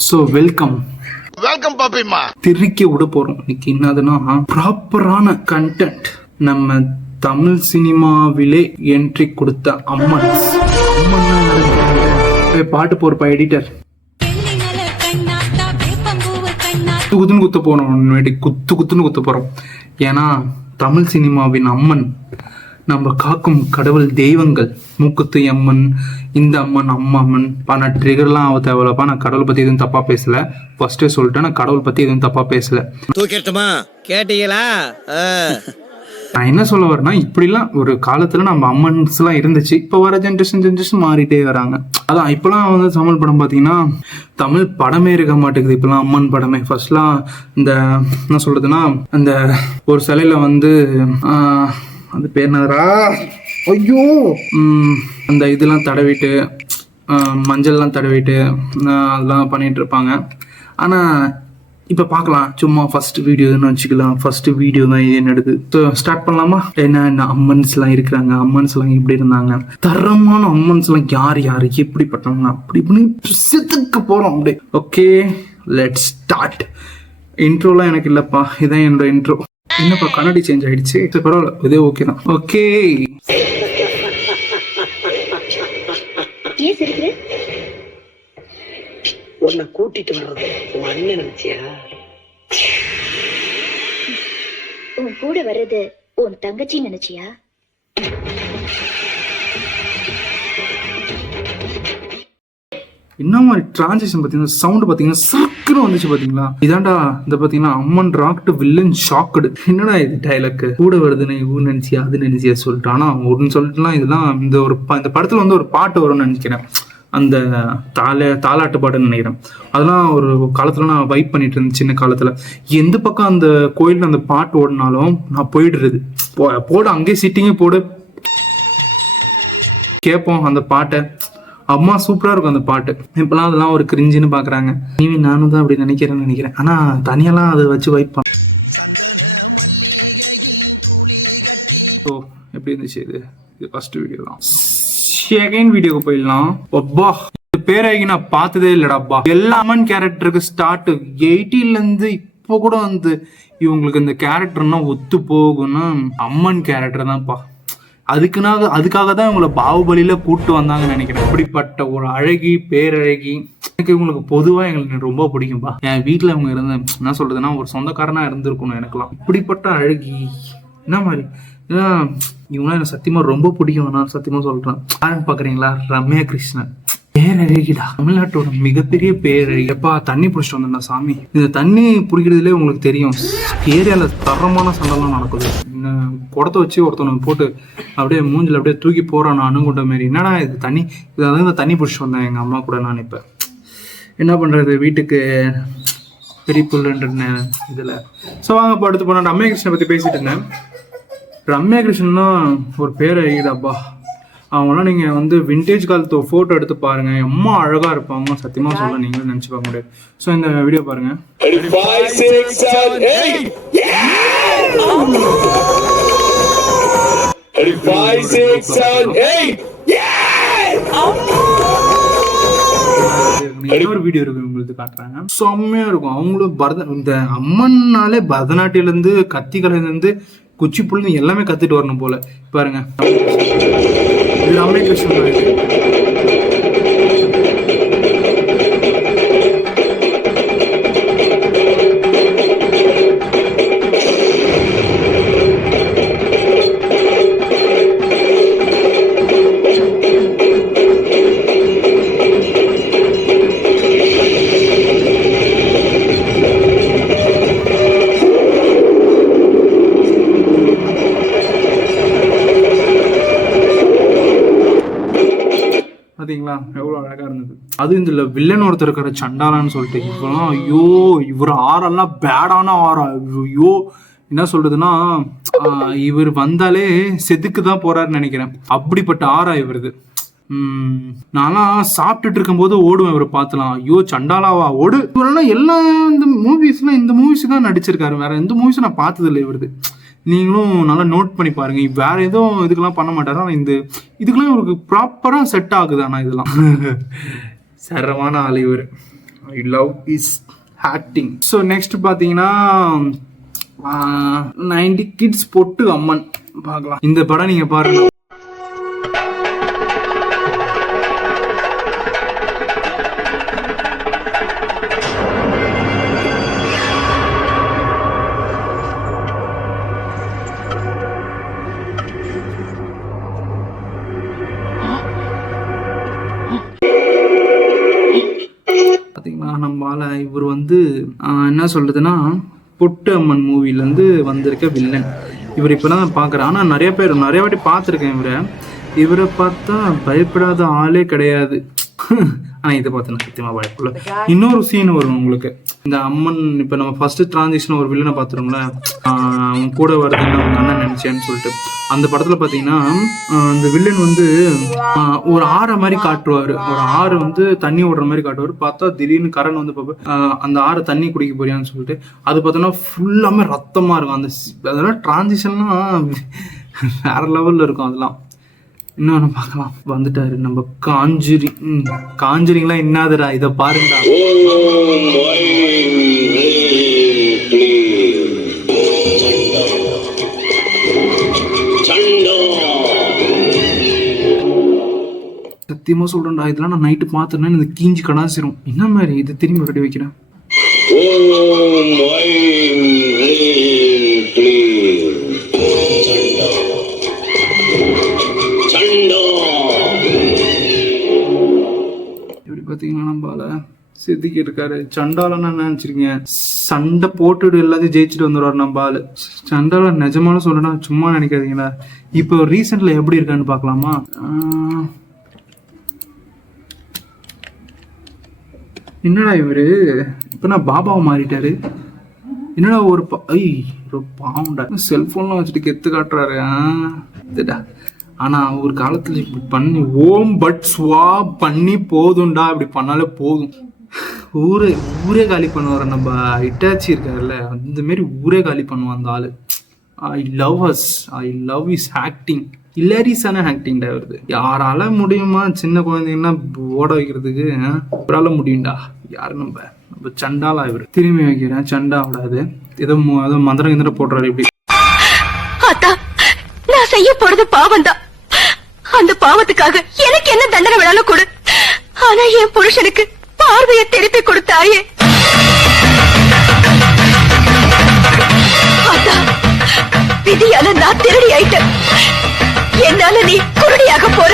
So welcome welcome பாப்பிம்மா திருக்கி விட போறோம். இன்னைக்கு என்னதுன்னா ப்ராப்பரான கண்டென்ட் நம்ம தமிழ் சினிமாவிலே என்ட்ரி கொடுத்த இருக்காங்க ஏய், பாட்டு போறப்பா எடிட்டர் குத்து குத்துன்னு குத்த போறோம். குத்து குத்துன்னு குத்த போறோம். ஏன்னா தமிழ் சினிமாவின் அம்மன் நம்ம காக்கும் கடவுள் தெய்வங்கள் மூக்குத்து அம்மன் இந்த அம்மன் அம்மா அம்மன் பா நான் ட்ரிகர்லாம் ஆக தேவையில்லப்பா. நான் கடவுள் பத்தி எதுவும் தப்பா பேசல. ஃபர்ஸ்டே சொல்லிட்டேன் நான் கடவுள் பத்தி எதுவும் தப்பா பேசல. தூக்கிட்டுமா கேட்டீங்களா. நான் என்ன சொல்ல வரேன்னா இப்படிலாம் ஒரு காலத்துல நம்ம அம்மன்ஸ் எல்லாம் இருந்துச்சு. இப்போ வர ஜென்ரேஷன் ஜென்ரேஷன் மாறிட்டே வராங்க. அதான் இப்பெல்லாம் வந்து தமிழ் படம் பார்த்தீங்கன்னா தமிழ் படமே இருக்க மாட்டேங்குது. இப்பெல்லாம் அம்மன் படமே. ஃபர்ஸ்ட்லாம் இந்த என்ன சொல்றதுன்னா அந்த ஒரு சிலையில வந்து அந்த அது ஐயோ! அந்த இதெல்லாம் தடவிட்டு மஞ்சள்லாம் தடவிட்டு அதெல்லாம் பண்ணிட்டு இருப்பாங்க ஆனால் இப்போ பார்க்கலாம் சும்மா ஃபர்ஸ்ட் வீடியோன்னு வச்சுக்கலாம். ஃபர்ஸ்ட் வீடியோ தான் என்னது ஸோ ஸ்டார்ட் பண்ணலாமா? என்ன என்ன அம்மன்ஸ்லாம் இருக்கிறாங்க. அம்மன்ஸ்லாம் எப்படி இருந்தாங்க? தரமான அம்மன்ஸ்லாம் யார் யார்? எப்படிப்பட்டவங்க? அப்படி இப்படின்னு செதுக்க போகிறோம் அப்படியே ஓகே லெட் ஸ்டார்ட் இன்ட்ரோலாம் எனக்கு இல்லைப்பா. இதான் என்னோட இன்ட்ரோ என்னப்பா கண்ணாடி சேஞ்ச் ஆயிடுச்சு? சரி, பரவாயில்ல. இதே ஓகே தான். ஓகே உன்னை கூட்டிட்டு வர்றது உன் அண்ணன் நினைச்சியா? உன் கூட வர்றது உன் தங்கச்சி நினைச்சியா? என்ன மாதிரி டிரான்சிஷன் பார்த்தீங்கன்னா சவுண்டு பார்த்தீங்கன்னா சக்குன்னு வந்துச்சு பார்த்தீங்களா? இதாண்டா இந்த பார்த்தீங்கன்னா அம்மன் ராக்டு வில்லன் ஷாக்குடு என்னடா இது டைலாக் கூட வருதுன்னு இவன் நினைச்சியா அது நினைச்சியா சொல்லிட்டு. ஆனால் ஒன்னு சொல்லிட்டுலாம் இதெல்லாம் இந்த ஒரு ப- இந்த படத்தில் வந்து ஒரு பாட்டு வரும்னு நினைக்கிறேன். அந்த தாள தாலாட்டு பாட்டுன்னு நினைக்கிறேன். அதெல்லாம் ஒரு காலத்துல நான் வைப் பண்ணிட்டு இருந்தேன் சின்ன காலத்துல. எந்த பக்கம் அந்த கோயிலில் அந்த பாட்டு ஓடினாலும் நான் போயிடுறது. போ- போடு அங்கேயே சிட்டிங்கே போடு. கேட்போம் அந்த பாட்டை. அம்மா சூப்பரா இருக்கும் அந்த பாட்டு. இப்போலாம் அதெல்லாம் ஒரு கிரிஞ்சுன்னு பாக்குறாங்க. நீ நானும் தான் அப்படி நினைக்கிறேன்னு நினைக்கிறேன். ஆனா தனியெல்லாம் அதை வச்சு வைப் பண்ண ஓ எப்படி இருந்துச்சு இது? இது ஃபர்ஸ்ட் வீடியோ தான். செகண்ட் வீடியோக்கு போயிடலாம். அப்பா இந்த பேராகி நான் பார்த்ததே இல்லடாப்பா எல்லா அம்மன் கேரக்டருக்கு ஸ்டார்ட் எயிட்டில இருந்து இப்போ கூட வந்து இவங்களுக்கு இந்த கேரக்டர்னா ஒத்து போகும்னா அம்மன் கேரக்டர் தான்ப்பா. அதுக்குனாக அதுக்காக தான் இவங்களை பாகுபலியில் கூப்பிட்டு வந்தாங்கன்னு நினைக்கிறேன். அப்படிப்பட்ட ஒரு அழகி பேரழகி எனக்கு இவங்களுக்கு பொதுவாக எங்களுக்கு ரொம்ப பிடிக்கும்பா. என் வீட்டில் இவங்க இருந்த என்ன சொல்கிறதுன்னா ஒரு சொந்தக்காரனாக இருந்திருக்கணும் எனக்குலாம் இப்படிப்பட்ட அழகி என்ன மாதிரி? ஏன்னா இவங்களாம் எனக்கு சத்தியமாக ரொம்ப பிடிக்கும். நான் சத்தியமாக சொல்கிறேன் யாருன்னு பார்க்குறீங்களா ரம்யா கிருஷ்ணன். பேரழகிடா. தமிழ்நாட்டோட மிகப்பெரிய பேரழகி. எப்பா தண்ணி பிடிச்சிட்டு வந்தேன்டா சாமி. இந்த தண்ணி பிடிக்கிறதுலே உங்களுக்கு தெரியும். ஏரியாவில் தரமான சண்டைலாம் நடக்குது. குடத்தை வச்சு ஒருத்தவனை போட்டு அப்படியே மூஞ்சில் அப்படியே தூக்கி போறான் அணுகுண்ட மாரி. என்னடா இது தண்ணி இதாவது இந்த தண்ணி பிடிச்சி வந்தேன் எங்கள் அம்மா கூட நான் இப்போ. என்ன பண்ணுறது வீட்டுக்கு பெரிய இதில். ஸோ வாங்க இப்போ அடுத்து போனா ரம்யா கிருஷ்ணனை பற்றி பேசிட்டு இருந்தேன். ரம்யா கிருஷ்ணன்னா ஒரு பேர் அழகிடாப்பா அவங்களாம் நீங்க வந்து விண்டேஜ் காலத்து போட்டோ எடுத்து பாருங்க. எம்மா அழகா இருப்பாங்க. சத்தியமா சொல்ல நீங்களும் நினைச்சு பார்க்க முடியாது. ஸோ இந்த வீடியோ பாருங்க. இன்னொரு வீடியோ இருக்கு உங்களுக்கு காட்டுறாங்க. செம்மையா இருக்கும். அவங்களும் பரத இந்த அம்மன்னாலே பரதநாட்டியம்ல இருந்து கத்தி கலையில இருந்து குச்சி புல்லுன்னு எல்லாமே கத்துட்டு வரணும் போல. பாருங்க. இது ரம்யா அது இந்த வில்லன் ஒருத்தர் இருக்கிற சண்டாலான்னு சொல்லிட்டு. இப்பெல்லாம் ஐயோ இவர் ஆறெல்லாம் பேடான ஆறா. ஐயோ என்ன சொல்றதுன்னா இவர் வந்தாலே செதுக்கு தான் போறாருன்னு நினைக்கிறேன். அப்படிப்பட்ட ஆறா இவருது. உம் நான்லாம் சாப்பிட்டுட்டு இருக்கும்போது ஓடுவேன் இவரை பார்த்துலாம். ஐயோ சண்டாலாவா ஓடு. இவரெல்லாம் எல்லா இந்த மூவிஸ்லாம் இந்த மூவிஸ் தான் நடிச்சிருக்காரு. வேற எந்த மூவிஸும் நான் பார்த்தது இல்லை இவருது. நீங்களும் நல்லா நோட் பண்ணி பாருங்க. வேற எதுவும் இதுக்கெல்லாம் பண்ண மாட்டாரு. இந்த இதுக்கெல்லாம் இவருக்கு ப்ராப்பராக செட் ஆகுது. ஆனால் இதெல்லாம். சரமான ஆள் இவர் I love is acting so next பார்த்தீங்கன்னா நைன்டி கிட்ஸ் பொட்டு அம்மன். பார்க்கலாம். இந்த படம் நீங்க பாருங்க. வந்து என்ன சொல்றதுன்னா பொட்டு அம்மன் மூவிலேருந்து வந்திருக்க வில்லன் இவர் இப்போ தான் பார்க்குறேன் ஆனால் நிறைய பேர் நிறைய வாட்டி பார்த்துருக்கேன் இவரை. இவரை பார்த்தா பயப்படாத ஆளே கிடையாது. ஆனால் இதை பார்த்து நான் சத்தியமாக பயப்படல இன்னொரு சீன் வரும் உங்களுக்கு. இந்த அம்மன் இப்போ நம்ம ஃபர்ஸ்ட் டிரான்சிஷன் ஒரு வில்லனை பார்த்துருங்களேன் அவன் கூட வருதுன்னு அவங்க அண்ணன் நினைச்சேன்னு சொல்லிட்டு. அந்த படத்தில் பார்த்தீங்கன்னா அந்த வில்லன் வந்து ஒரு ஆறை மாதிரி காட்டுவார். ஒரு ஆறு வந்து தண்ணி ஓடுற மாதிரி காட்டுவார். பார்த்தா திடீர்னு கரண் வந்து பார்ப்பேன் அந்த ஆறை தண்ணி குடிக்க போறியான்னு சொல்லிட்டு. அது பார்த்தோன்னா ஃபுல்லாமே ரத்தமாக இருக்கும். அந்த அதெல்லாம் டிரான்சிஷன்லாம் வேற லெவலில் இருக்கும் அதெல்லாம். இன்னொன்று பார்க்கலாம் வந்துட்டாரு நம்ம காஞ்சுரி ம், காஞ்சுரிங்லாம் என்னதுடா இதை பாருங்கடா சத்தியமா சொல்றேன்டா இதெல்லாம் நான் நைட்டு பார்த்தேன்னா இந்த கீஞ்சி கடாசிரும் என்ன மாதிரி இதை திரும்பி ரெடி வைக்கிறேன் பார்த்தீங்கன்னா நம்மளால செதுக்கிட்டு இருக்காரு சண்டாலன்னு என்ன நினைச்சிருக்கீங்க? சண்டை போட்டுட்டு எல்லாத்தையும் ஜெயிச்சுட்டு வந்துடுவார் நம்ம ஆள் சண்டால நிஜமான சொல்லுனா சும்மா நினைக்காதீங்களா? இப்போ ரீசெண்ட்ல எப்படி இருக்கான்னு பார்க்கலாமா? ஆஹ், என்னடா இவரு? இப்போ நான் பாபாவை மாறிட்டாரு. என்னடா ஒரு ஐ ஒரு பாவம்டா செல்போன்ல வச்சுட்டு கெத்து காட்டுறாரு. இதுடா. ஆனா ஒரு காலத்துல இப்படி பண்ணி ஓம் பட் ஸ்வா பண்ணி போதும்டா அப்படி பண்ணாலே போதும். ஊரே ஊரே காலி பண்ணுவார நம்ம இட்டாச்சி இருக்காருல்ல அந்த மாரி ஊரே காலி பண்ணுவான் அந்த ஆளு. I love us I love is acting இல்லாரிஸான ஆக்டிங்டா வருது யாரால முடியுமா சின்ன குழந்தைங்கன்னா ஓட வைக்கிறதுக்கு ஆ? முடியும்டா. யாரு நம்ம? நம்ம சண்டாலா இவர். திரும்பி வைக்கிறேன் சண்டா விடாது ஏதோ மு- ஏதோ மந்திரம் கிந்திரம் போடுறாரு இப்படி. நான் செய்ய போறது பாவம் தான் அந்த பாவத்துக்காக எனக்கு என்ன தண்டனை வேணாலும் கொடு. ஆனா என் புருஷனுக்கு பார்வையை திருப்பி கொடுத்தாயே. விதியால நான் திருடி ஆயிட்டேன். என்னால நீ குருடியாக போற.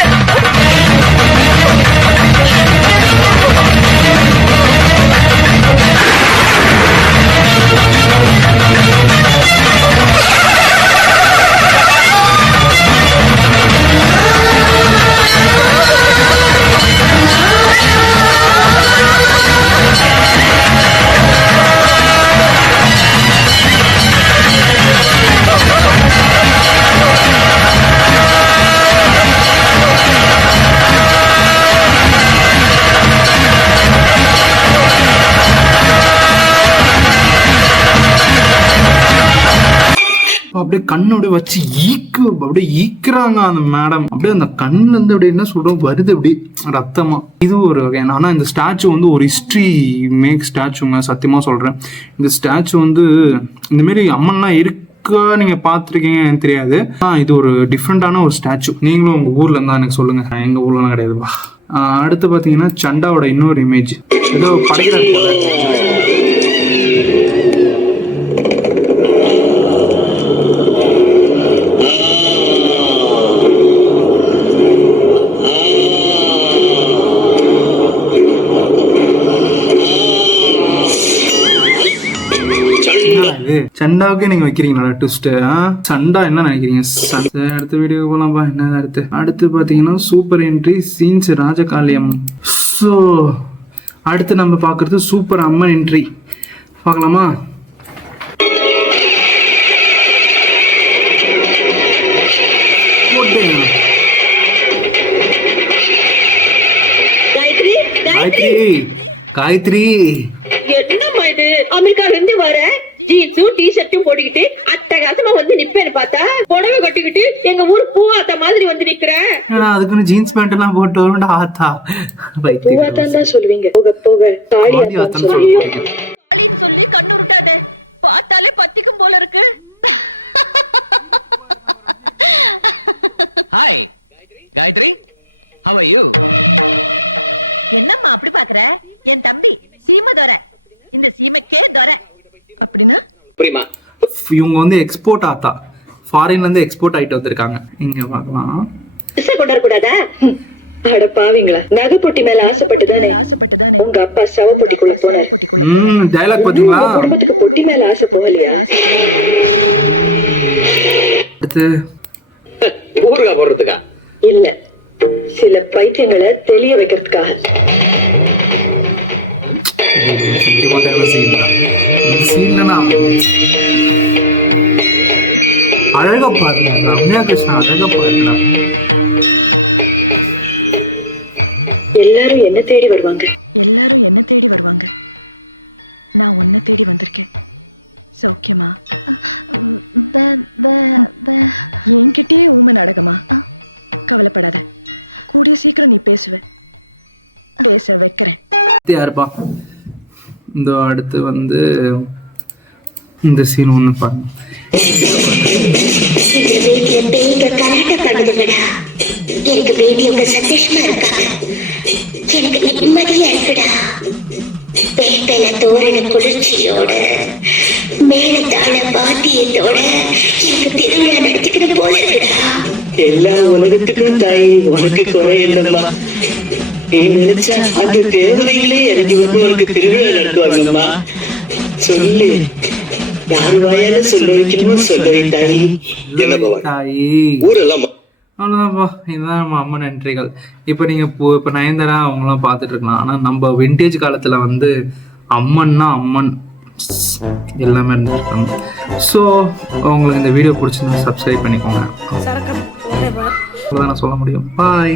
அப்படியே கண்ணோட வச்சு ஈக்கு அப்படியே ஈக்குறாங்க அந்த மேடம் அப்படியே அந்த கண்ணுல இருந்து அப்படியே என்ன சொல்றோம்? வருது அப்படி ரத்தமா. இது ஒரு வகையான ஆனா இந்த ஸ்டாச்சு வந்து ஒரு ஹிஸ்டரி மேக் ஸ்டாச்சுங்க சத்தியமா சொல்றேன். இந்த ஸ்டாச்சு வந்து இந்த மாதிரி அம்மன்லாம் இருக்கு நீங்க பார்த்துருக்கீங்க எனக்கு தெரியாது. இது ஒரு டிஃப்ரெண்டான ஒரு ஸ்டாச்சு நீங்களும் உங்க ஊர்ல இருந்தா எனக்கு சொல்லுங்க. எங்க ஊர்லலாம் கிடையாதுப்பா அடுத்து பாத்தீங்கன்னா சண்டாவோட இன்னொரு இமேஜ் ஏதோ படைக்கிறாரு போல. சண்டாவுக்கே நீங்க வைக்கிறீங்களா ட்விஸ்ட் சண்டா என்ன நினைக்கிறீங்க? அடுத்த வீடியோக்கு போலாம்ப்பா. என்ன அடுத்து? அடுத்து பாத்தீங்கன்னா super entry scenes Rajakaliamman. So அடுத்து நம்ம பார்க்கறது சூப்பர் அம்மன் என்ட்ரி பார்க்கலாமா. காயத்ரி. காயத்ரி. என்னம்மா இது? அமெரிக்கால இருந்து வர ஜீன்ஸும் டி ஷர்ட்டும் போட்டுக்கிட்டு அட்டகாசமா வந்து நிப்பேன்னு பார்த்தா புடவை கட்டிக்கிட்டு எங்க ஊர் பூவாத்த மாதிரி வந்து நிக்கிறேன் அதுக்குன்னு ஜீன்ஸ் பேண்ட் எல்லாம் போட்டு வரும்டா ஆத்தா. பூவாத்தான் தான் சொல்லுவீங்க. போக போக இருக்கு என்னம்மா அப்படி பாக்குற? என் தம்பி சீம தோர. இந்த சீமைக்கே தோர. அப்படின்னா புரியுமா? இவங்க வந்து எக்ஸ்போர்ட் ஆத்தா. ஃபாரின்ல இருந்து எக்ஸ்போர்ட் ஆயிட்டு வந்திருக்காங்க. இங்க பார்க்கலாம். பெருசா கொண்டாட கூடாதா அட பாவீங்களா. நகை பொட்டி மேல ஆசைப்பட்டு தானே உங்க அப்பா சவ பொட்டிக்குள்ள போனார். ம் டயலாக் பாத்தீங்களா? உங்க குடும்பத்துக்கு பொட்டி மேல ஆசை போகலையா? அடுத்து. ஊருகா போடுறதுக்கா? இல்ல. சில பைத்தியங்களை தெளிய வைக்கிறதுக்காக. நான் அழகா பாருங்க ரம்யா கிருஷ்ணா அழகா பாருங்கடா எல்லாரும் என்ன தேடி வருவாங்க? எல்லாரும் என்ன தேடி வருவாங்க? நான் உன்னை தேடி வந்திருக்கேன். சௌக்கியமா? என்கிட்டயே ஊமை நாடகமா? கவலைப்படாத. கூடிய சீக்கிரம் நீ பேசுவ. பேச வைக்கிறேன். யாருப்பா? இந்த அடுத்து வந்து இந்த சீன் ஒண்ணு பாருங்க. எனக்கு வேண்டியவங்க சந்தோஷமா இருக்காங்க எனக்கு நிம்மதியா இருக்குடா. பேட்டையில தோரண குளிர்ச்சியோட மேலத்தாழ பாத்தியத்தோட எனக்கு திருவிழா போல இருக்குடா. எல்லா உலகத்துக்கும் தாய் உனக்கு குறை இல்லம்மா. தேவதைகளே இறங்கி வந்து உனக்கு திருவிழா நடத்துவாங்கம்மா. சொல்லு. யாரு வாயால சொல்ல வைக்கணுமோ சொல்ல வைத்தாயி ஊரெல்லாம் அவ்வளோதான்ப்பா இதுதான் நம்ம அம்மன் நன்றிகள் இப்போ நீங்கள் இப்போ இப்போ நயன்தாரா அவங்களாம் பார்த்துட்டு இருக்கலாம் ஆனால் நம்ம விண்டேஜ் காலத்தில் வந்து அம்மன்னா அம்மன். எல்லாமே இருந்திருக்காங்க. ஸோ உங்களுக்கு இந்த வீடியோ பிடிச்சிருந்தா சப்ஸ்கிரைப் பண்ணிக்கோங்க. அவ்வளோதான் நான் சொல்ல முடியும். பாய்